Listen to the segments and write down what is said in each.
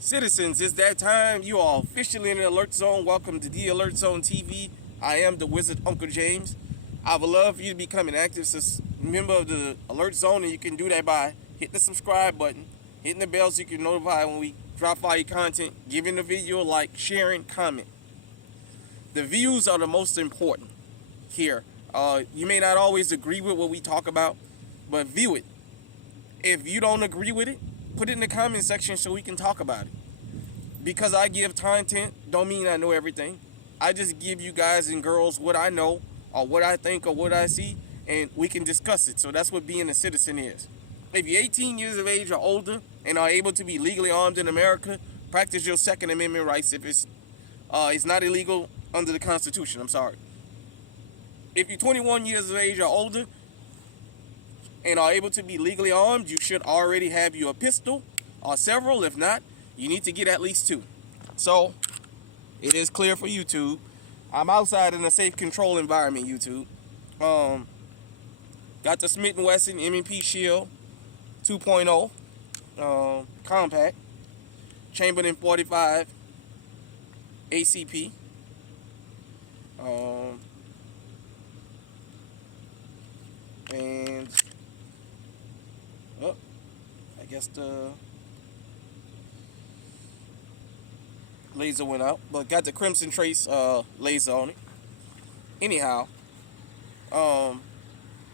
Citizens, it's that time. You are officially in the Alert Zone. Welcome to the Alert Zone TV. I am the Wizard Uncle James. I would love for you to become an active member of the Alert Zone, and you can do that by hitting the subscribe button, hitting the bell so you can notify when we drop fire content, giving the video a like, sharing, comment. The views are the most important here. You may not always agree with what we talk about, but view it. If you don't agree with it, put it in the comment section so we can talk about it. Because I give content don't mean I know everything. I just give you guys and girls what I know or what I think or what I see, and we can discuss it. So that's what being a citizen is. If you're 18 years of age or older and are able to be legally armed in America, practice your Second Amendment rights. If it's not illegal under the Constitution, I'm sorry. If you're 21 years of age or older and are able to be legally armed, you should already have your pistol or several. If not, you need to get at least two. So it is clear for YouTube. I'm outside in a safe control environment, YouTube. Got the Smith & Wesson M&P Shield 2.0 compact, Chamberlain 45 ACP. And I guess the laser went out, but got the Crimson Trace laser on it. Anyhow,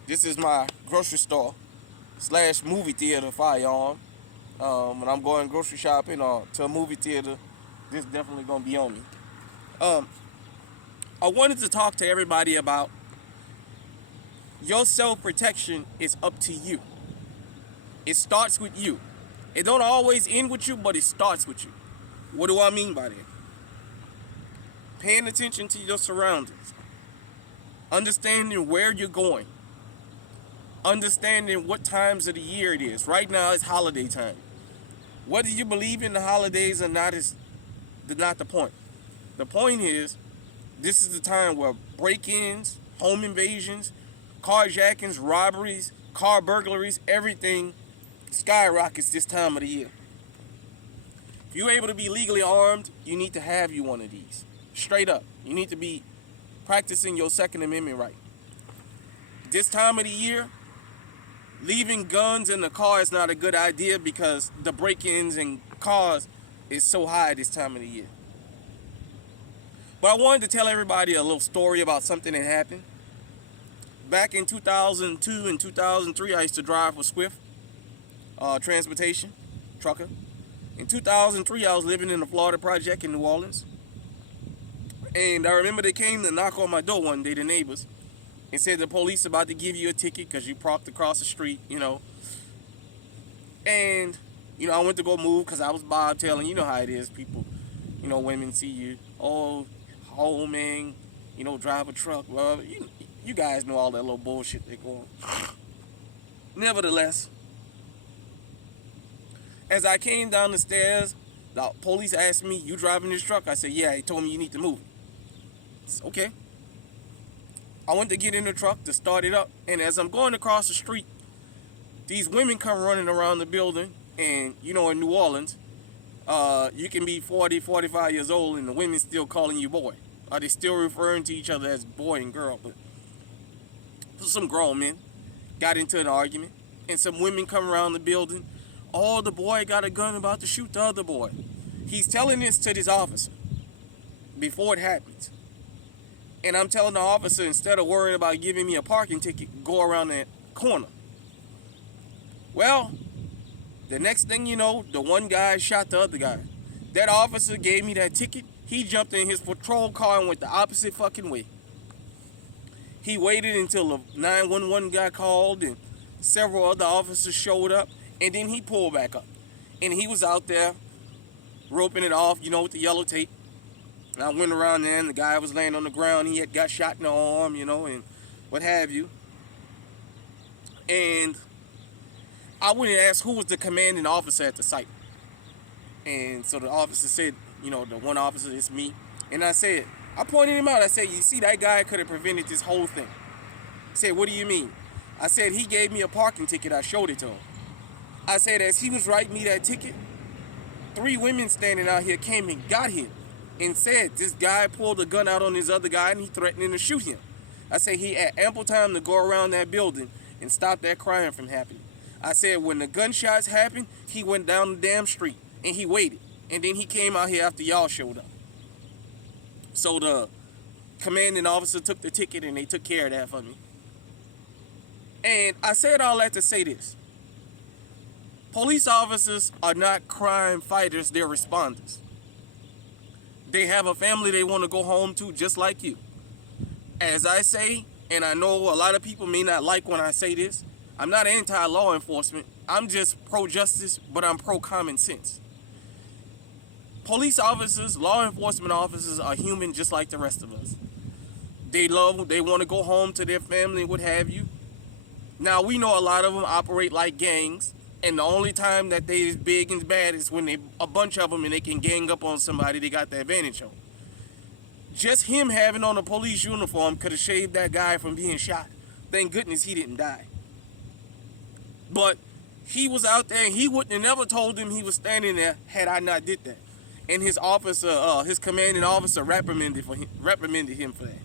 this is my grocery store / movie theater firearm. When I'm going grocery shopping or to a movie theater, this definitely gonna be on me. I wanted to talk to everybody about your self-protection is up to you. It starts with you. It don't always end with you, but it starts with you. What do I mean by that? Paying attention to your surroundings. Understanding where you're going. Understanding what times of the year it is. Right now it's holiday time. Whether you believe in the holidays or not is not the point. The point is, this is the time where break-ins, home invasions, carjackings, robberies, car burglaries, everything skyrockets this time of the year. If you're able to be legally armed, you need to have you one of these. Straight up. You need to be practicing your Second Amendment right. This time of the year, leaving guns in the car is not a good idea because the break-ins and cars is so high this time of the year. But I wanted to tell everybody a little story about something that happened. Back in 2002 and 2003, I used to drive for Swift Transportation, trucker. In 2003, I was living in the Florida Project in New Orleans. And I remember they came to knock on my door one day, the neighbors, and said the police about to give you a ticket because you parked across the street, And, I went to go move because I was bobtailing. You know how it is. People, women see you, homing, drive a truck. Well, you guys know all that little bullshit they go on. Nevertheless, as I came down the stairs, the police asked me, "You driving this truck?" I said, "Yeah." He told me you need to move. It's okay. I went to get in the truck to start it up, and as I'm going across the street, these women come running around the building, and in New Orleans, you can be 40, 45 years old, and the women still calling you boy. Are they still referring to each other as boy and girl? But some grown men got into an argument, and some women come around the building. Oh, the boy got a gun about to shoot the other boy. He's telling this to this officer before it happens. And I'm telling the officer, instead of worrying about giving me a parking ticket, go around that corner. Well, the next thing you know, the one guy shot the other guy. That officer gave me that ticket. He jumped in his patrol car and went the opposite fucking way. He waited until the 911 got called and several other officers showed up, and then he pulled back up. And he was out there roping it off, with the yellow tape. And I went around there, and the guy was laying on the ground. He had got shot in the arm, and what have you. And I went and asked who was the commanding officer at the site. And so the officer said, the one officer, it's me. And I pointed him out. I said, you see, that guy could have prevented this whole thing. He said, what do you mean? I said, he gave me a parking ticket. I showed it to him. I said, as he was writing me that ticket, 3 women standing out here came and got him and said this guy pulled a gun out on this other guy and he threatening to shoot him. I said he had ample time to go around that building and stop that crime from happening. I said when the gunshots happened, he went down the damn street and he waited. And then he came out here after y'all showed up. So the commanding officer took the ticket and they took care of that for me. And I said all that to say this. Police officers are not crime fighters, they're responders. They have a family they want to go home to just like you. As I say, and I know a lot of people may not like when I say this, I'm not anti-law enforcement. I'm just pro-justice, but I'm pro-common sense. Police officers, law enforcement officers are human just like the rest of us. They want to go home to their family, what have you. Now, we know a lot of them operate like gangs, and the only time that they is big and bad is when a bunch of them and they can gang up on somebody they got the advantage on. Just him having on a police uniform could have shaved that guy from being shot. Thank goodness he didn't die. But he was out there and he wouldn't have never told him he was standing there had I not did that. And his officer, his commanding officer reprimanded him for that.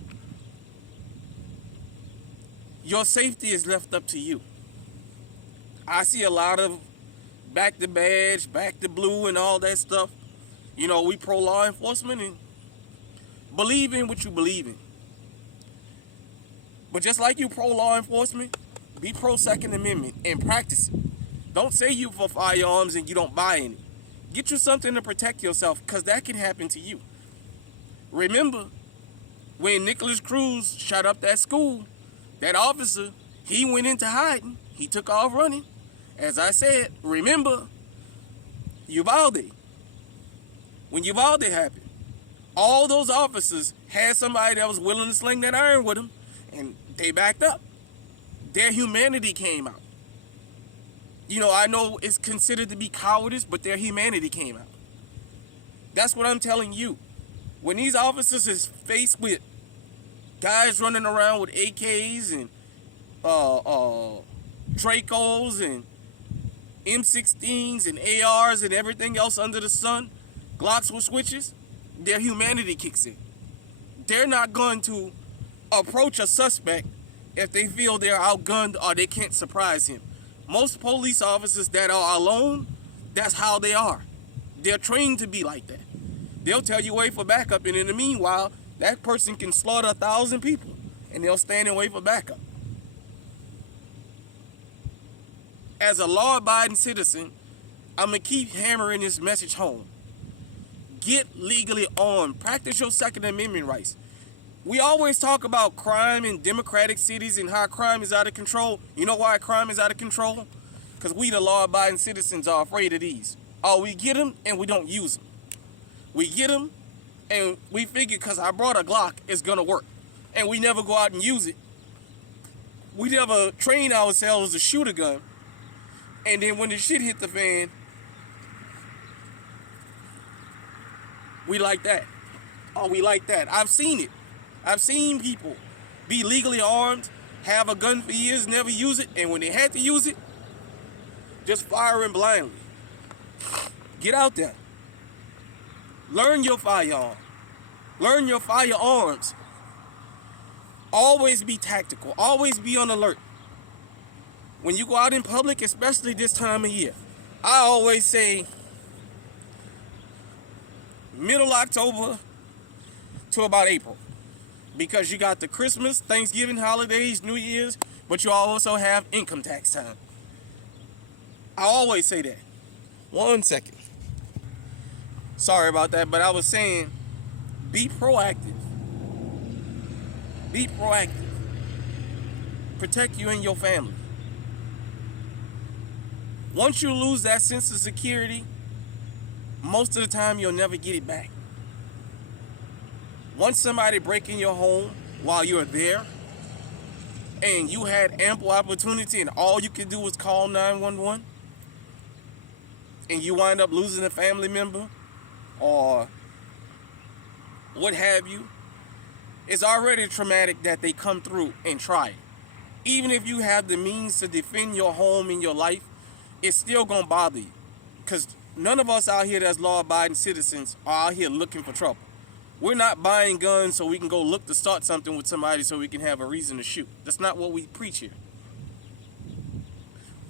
Your safety is left up to you. I see a lot of back the badge, back the blue and all that stuff. You know, we pro law enforcement and believe in what you believe in. But just like you pro law enforcement, be pro Second Amendment and practice it. Don't say you for firearms and you don't buy any. Get you something to protect yourself, because that can happen to you. Remember, when Nicholas Cruz shot up that school, that officer, he went into hiding. He took off running. As I said, remember, Uvalde. When Uvalde happened, all those officers had somebody that was willing to sling that iron with them, and they backed up. Their humanity came out. You know, I know it's considered to be cowardice, but their humanity came out. That's what I'm telling you. When these officers is faced with guys running around with AKs and Dracos and M16s and ARs and everything else under the sun, Glocks with switches, their humanity kicks in. They're not going to approach a suspect if they feel they're outgunned or they can't surprise him. Most police officers that are alone, that's how they are. They're trained to be like that. They'll tell you wait for backup, and in the meanwhile, that person can slaughter 1,000 people, and they'll stand and wait for backup. As a law-abiding citizen, I'm going to keep hammering this message home. Get legally armed. Practice your Second Amendment rights. We always talk about crime in democratic cities and how crime is out of control. You know why crime is out of control? Because we, the law-abiding citizens, are afraid of these. Oh, we get them and we don't use them. We get them and we figure because I brought a Glock, it's going to work. And we never go out and use it. We never train ourselves to shoot a gun. And then when the shit hit the fan, we like that. Oh, we like that. I've seen it. I've seen people be legally armed, have a gun for years, never use it, and when they had to use it, just firing blindly. Get out there. Learn your firearm. Learn your firearms. Always be tactical. Always be on alert. When you go out in public, especially this time of year, I always say middle October to about April. Because you got the Christmas, Thanksgiving holidays, New Year's, but you also have income tax time. I always say that. 1 second. Sorry about that, but I was saying, be proactive. Be proactive. Protect you and your family. Once you lose that sense of security, most of the time you'll never get it back. Once somebody break in your home while you're there and you had ample opportunity and all you could do was call 911 and you wind up losing a family member or what have you, it's already traumatic that they come through and try it. Even if you have the means to defend your home and your life, it's still gonna bother you. Because none of us out here that's law-abiding citizens are out here looking for trouble. We're not buying guns so we can go look to start something with somebody so we can have a reason to shoot. That's not what we preach here.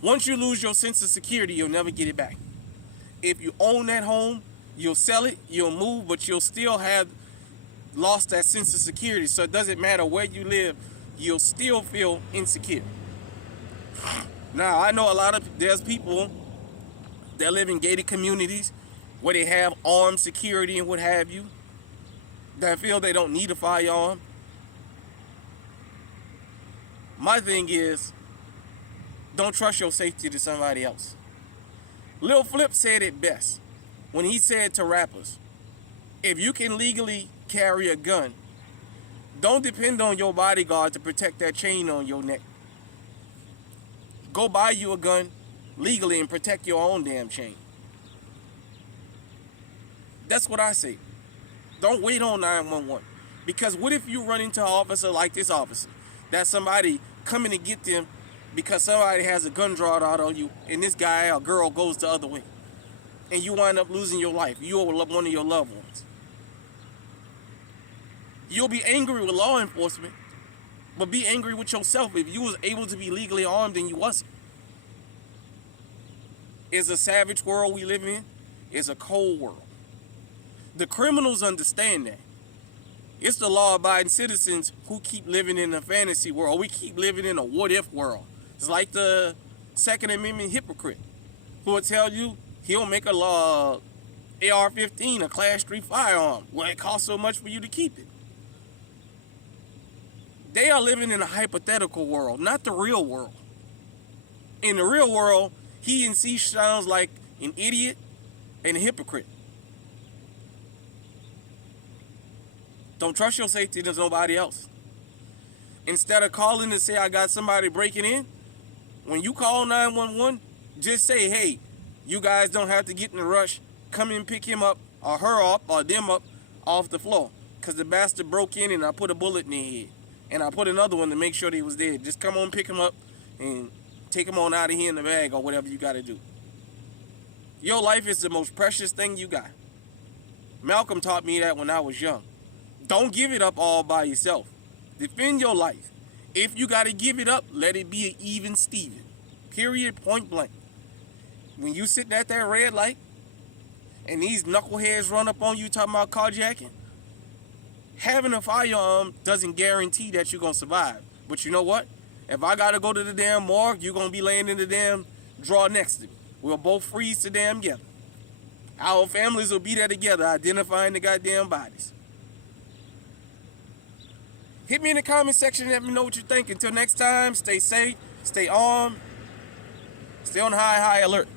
Once you lose your sense of security, you'll never get it back. If you own that home, you'll sell it, you'll move, but you'll still have lost that sense of security. So it doesn't matter where you live, you'll still feel insecure. Now, I know there's people that live in gated communities where they have armed security and what have you, that feel they don't need a firearm. My thing is, don't trust your safety to somebody else. Lil Flip said it best when he said to rappers, if you can legally carry a gun, don't depend on your bodyguard to protect that chain on your neck. Go buy you a gun legally and protect your own damn chain. That's what I say. Don't wait on 911. Because what if you run into an officer like this officer? That's somebody coming to get them because somebody has a gun drawn out on you and this guy or girl goes the other way. And you wind up losing your life. You or one of your loved ones. You'll be angry with law enforcement, but be angry with yourself if you was able to be legally armed and you wasn't. It's a savage world we live in. It's a cold world. The criminals understand that. It's the law-abiding citizens who keep living in a fantasy world. We keep living in a what-if world. It's like the Second Amendment hypocrite who will tell you he'll make a law AR-15, a Class 3 firearm. Well, it costs so much for you to keep it. They are living in a hypothetical world, not the real world. In the real world, he and C sounds like an idiot and a hypocrite. Don't trust your safety to nobody else. Instead of calling to say I got somebody breaking in, when you call 911, just say, hey, you guys don't have to get in a rush. Come and pick him up or her up or them up off the floor. Because the bastard broke in and I put a bullet in their head. And I put another one to make sure they was dead. Just come on, pick him up and take him on out of here in the bag or whatever you got to do. Your life is the most precious thing you got. Malcolm taught me that when I was young. Don't give it up all by yourself. Defend your life. If you got to give it up, let it be an even Steven. Period, point blank. When you sitting at that red light and these knuckleheads run up on you talking about carjacking, having a firearm doesn't guarantee that you're going to survive. But you know what? If I got to go to the damn morgue, you're going to be laying in the damn drawer next to me. We'll both freeze to damn together. Our families will be there together identifying the goddamn bodies. Hit me in the comment section and let me know what you think. Until next time, stay safe, stay armed, stay on high alert.